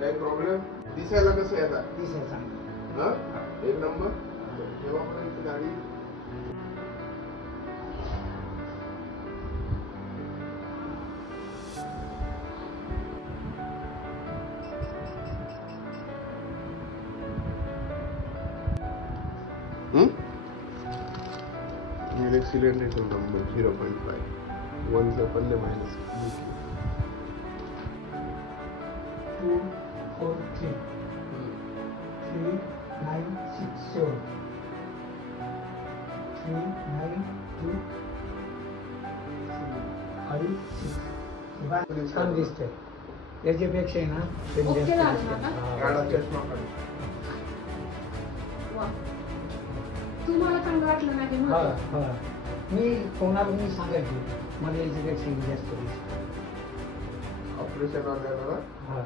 काही प्रॉब्लेम? दिसायला कसं आहे आता? दिसायचा हा? एक नंबर. जेव्हापर्यंत गाडी accidental number 0.5 1 से अपन ने माइनस 2 4 3 3 9 6 7 3 9 2 5 6 छान दिसते याच्यापेक्षा आहे ना ते ओके जास्त झालं दिसते. ना? काळा चष्मा काढ. वा. तुम्हाला चांगलं वाटलं नाही ते हा महत्त्वाचं. हा मी कोणाला मी सांगायची मला याच्यापेक्षा जास्त दिसते ऑपरेशन वगैरे हा